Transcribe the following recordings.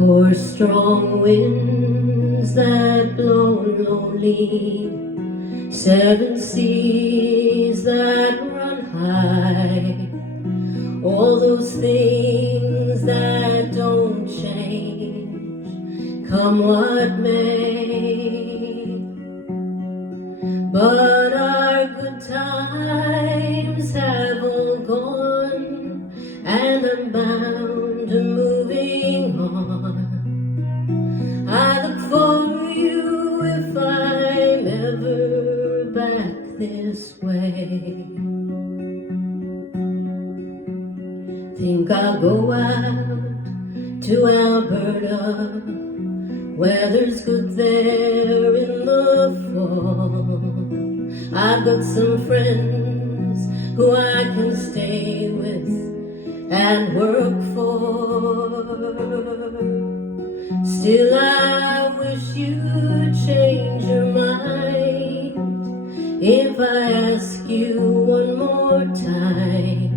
For strong winds that blow lonely, 7 seas that run high, all those things that don't change, come what may. But our good times have all gone, and I'm bound to moving on. I look for you if I'm ever back this way. Think I'll go out to Alberta, weather's good there in the fall. I've got some friends who I can stay with and work for. Still I wish you'd change your mind if I ask you one more time.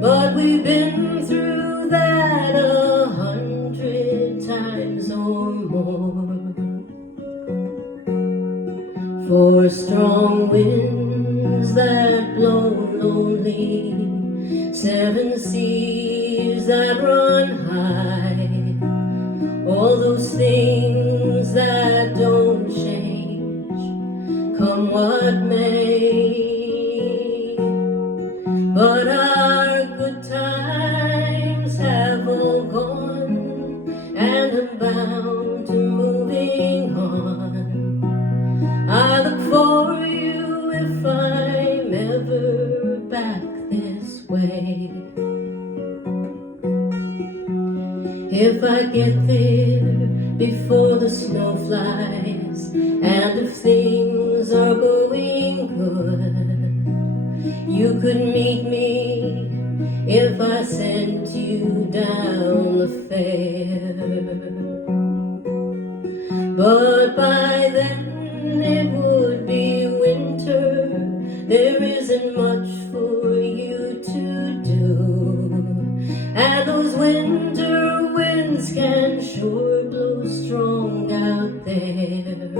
But we've been through that 100 times or more. For strong winds that blow lonely, 7 seas that run high, all those things that don't change, come what may. But our good times have all gone, and I'm bound to moving on. I look for you if I'm ever back this way. If I get there before the snow flies, and if things are going good, you could meet me if I sent you down the fair. But by then it would be winter, there isn't much for you to do, and those winter winds can sure blow strong out there.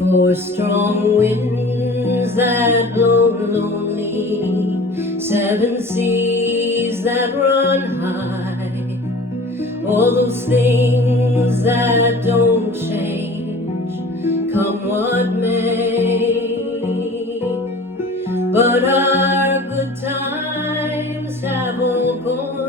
For strong winds that blow lonely, 7 seas that run high, all those things that don't change, come what may. But our good times have all gone,